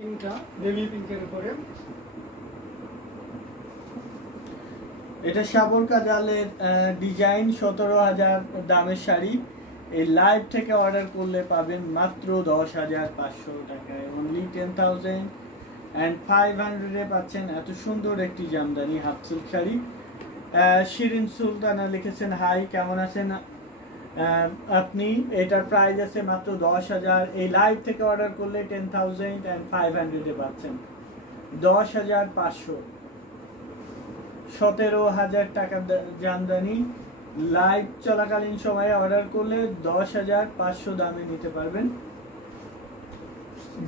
পিঙ্কটা baby পিঙ্কের উপরে এটা সাবর কাজালের ডিজাইন 17,000 দামের শাড়ি। এই লাইভ থেকে অর্ডার করলে পাবেন মাত্র 10,500 টাকায়, অনলি 10,500 পাচ্ছেন এত সুন্দর একটি জামদানি হাফ সিল্ক শাড়ি। শিরিন সুলতানা লিখেছেন, হাই কেমন আছেন আপনি? এটার প্রাইস আছে মাত্র 10,000। এই লাইভ থেকে অর্ডার করলে 10,500 পাচ্ছেন 10,500। 17,000 টাকার জামদানি লাইভ চলাকালীন সময়ে অর্ডার করলে 10,500 দামে নিতে পারবেন।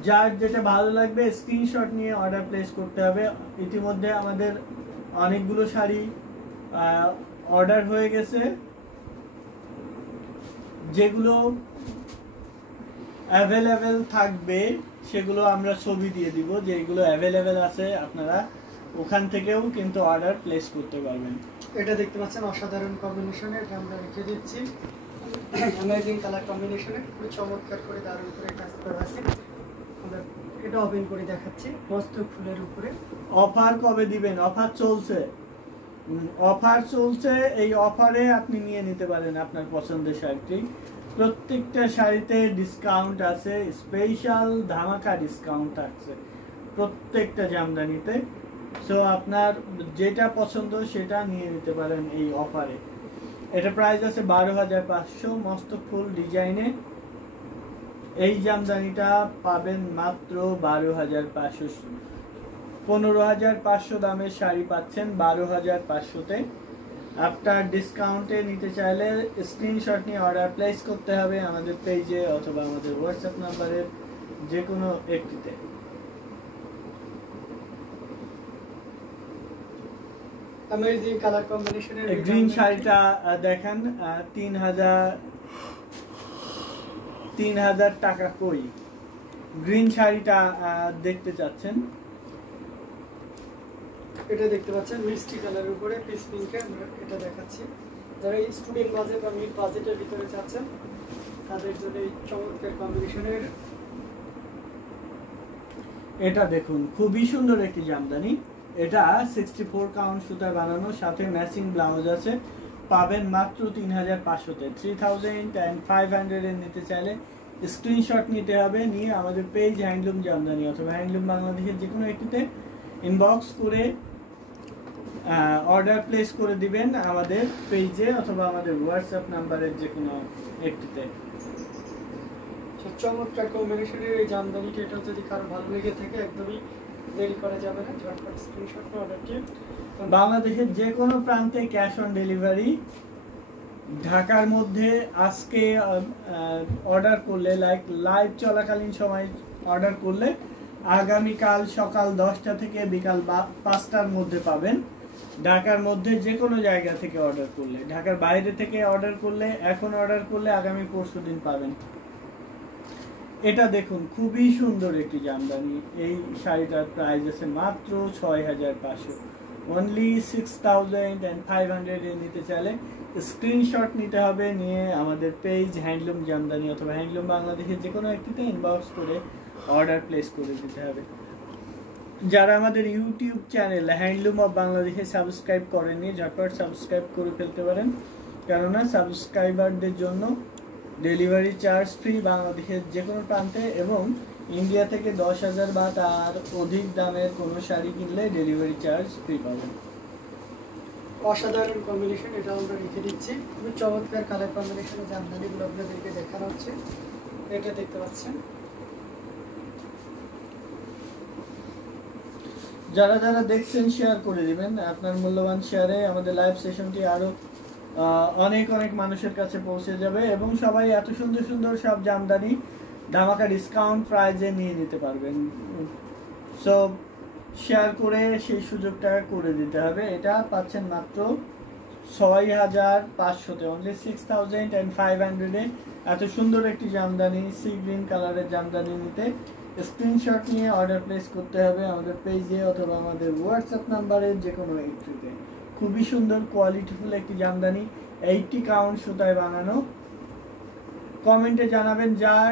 যার যেটা ভালো লাগবে স্ক্রিনশট নিয়ে অর্ডার প্লেস করতে হবে। ইতিমধ্যে আমাদের অনেকগুলো শাড়ি অর্ডার হয়ে গেছে, যেগুলো অ্যাভেলেবেল থাকবে সেগুলো আমরা ছবি দিয়ে দিব, যেগুলো অ্যাভেলেবেল আছে আপনারা ওখান থেকেও কিন্তু অর্ডার প্লেস করতে পারবেন। এটা দেখতে পাচ্ছেন অসাধারণ কম্বিনেশনে, এটা আমরা রেখে দিচ্ছি। অ্যামেজিং কালার কম্বিনেশনে খুব চমৎকার করে দারুণ করে কাজ করা আছে। আমরা এটা ওপেন করে দেখাচ্ছি মস্ত ফুলের উপরে। অফার কবে দিবেন? অফার চলছে, অফার চলছে। এই অফারে আপনি নিয়ে নিতে পারেন আপনার পছন্দের শাড়িটি। প্রত্যেকটা শাড়িতে ডিসকাউন্ট আছে, স্পেশাল ধামাকা ডিসকাউন্ট আছে প্রত্যেকটা জামদানিতে। সো আপনার যেটা পছন্দ সেটা নিয়ে নিতে পারেন এই অফারে। এটা প্রাইস আছে 12,500 মস্ত ফুল ডিজাইনে। এই জামদানিটা পাবেন মাত্র 12,500। 15,500 দামের শাড়ি পাচ্ছেন 12,500-তে। আফটার ডিসকাউন্টে নিতে চাইলে স্ক্রিনশট নিয়ে অর্ডার প্লেস করতে হবে আমাদের পেজে অথবা আমাদের হোয়াটসঅ্যাপ নাম্বারের যে কোনো একটিতে। অ্যামেজিং কালার কম্বিনেশনের গ্রিন শাড়িটা দেখেন, 3,000 টাকা কই গ্রিন শাড়িটা দেখতে চাচ্ছেন? এটা দেখতে পাচ্ছেন মিষ্টি কালারের উপরে পিস পিঙ্কে আমরা এটা দেখাচ্ছি। যারা স্টুডেন্ট বাজেট বা মিড বাজেটের ভিতরে চাচ্ছেন তাদের জন্য এই চমৎকার কম্বিনেশনের। এটা দেখুন খুবই সুন্দর একটি জামদানি। এটা 64 কাউন্ট সুতায় বানানো, সাথে ম্যাচিং ব্লাউজ আছে। পাবেন মাত্র 3,500-তে। 3,500 এর নিতে চাইলে স্ক্রিনশট নিতে হবে, নিয়ে আমাদের পেজ হ্যান্ডলুম জামদানি অথবা হ্যান্ডলুম বাংলাদেশের যে কোনো একটিতে ইনবক্স করে অর্ডার প্লেস করে দিবেন আমাদের পেজে অথবা আমাদের হোয়াটসঅ্যাপ নাম্বারের যে কোনো একটিতে। চমৎকার কম্বিনেশনের এই জামদানিটা, এটা যদি কারো ভালো লেগে থাকে একদমই দেরি করা যাবে না, ঝটপট স্ক্রিনশট নিয়ে অর্ডার দিন। বাংলাদেশের যে কোনো প্রান্তে ক্যাশ অন ডেলিভারি। ঢাকার মধ্যে আজকে অর্ডার করলে লাইভ চলাকালীন সময় অর্ডার করলে আগামীকাল সকাল 10টা থেকে বিকাল 5টার মধ্যে পাবেন। ঢাকার মধ্যে যে কোনো জায়গা থেকে অর্ডার করলে, ঢাকার বাইরে থেকে অর্ডার করলে এখন অর্ডার করলে আগামী পরশুদিন পাবেন। এটা দেখুন খুবই সুন্দর একটি জামদানি। এই শাড়িটার প্রাইস আছে মাত্র 6,500, অনলি 6,500 এ নিতে চাইলে স্ক্রিনশট নিতে হবে, নিয়ে আমাদের পেজ হ্যান্ডলুম জামদানি অথবা হ্যান্ডলুম বাংলাদেশের যে কোনো একটিতে ইনবক্স করে অর্ডার প্লেস করে দিতে হবে। যারা আমাদের ইউটিউব চ্যানেল হ্যান্ডলুম অফ বাংলাদেশে সাবস্ক্রাইব করেননি, ঝটপট সাবস্ক্রাইব করে ফেলতে পারেন, কেননা সাবস্ক্রাইবারদের জন্য ডেলিভারি চার্জ ফ্রি বাংলাদেশের যে কোনো প্রান্তে, এবং ইন্ডিয়া থেকে 10,000 বা তার অধিক দামের কোনো শাড়ি কিনলে ডেলিভারি চার্জ ফ্রি পাবেন। অসাধারণ কম্বিনেশন, এটা আমরা রেখে দিচ্ছি। খুবই চমৎকার কালার কম্বিনেশনের জামদানিগুলো আপনাদেরকে দেখানো হচ্ছে। এটা দেখতে পাচ্ছেন। যারা যারা দেখছেন শেয়ার করে দিবেন, আপনার মূল্যবান শেয়ারে আমাদের লাইভ সেশনটি আরো অনেক অনেক মানুষের কাছে পৌঁছে যাবে এবং সবাই এত সুন্দর সুন্দর সব জামদানি ধামাকা ডিসকাউন্ট প্রাইজে নিয়ে নিতে পারবেন। সব শেয়ার করে সেই সুযোগটা করে দিতে হবে। এটা পাচ্ছেন মাত্র 6,500-তে, অনলি 6,500-এ এত সুন্দর একটি জামদানি সি গ্রিন কালারের জামদানি নিতে স্ক্রিনশট নিয়ে অর্ডার প্লেস করতে হবে আমাদের পেজে অথবা আমাদের হোয়াটসঅ্যাপ নাম্বারের যে কোনো একটিতে। খুবই সুন্দর কোয়ালিটিফুল একটি জামদানি, 80 কাউন্ট সুতায় বানানো। কমেন্টে জানাবেন যার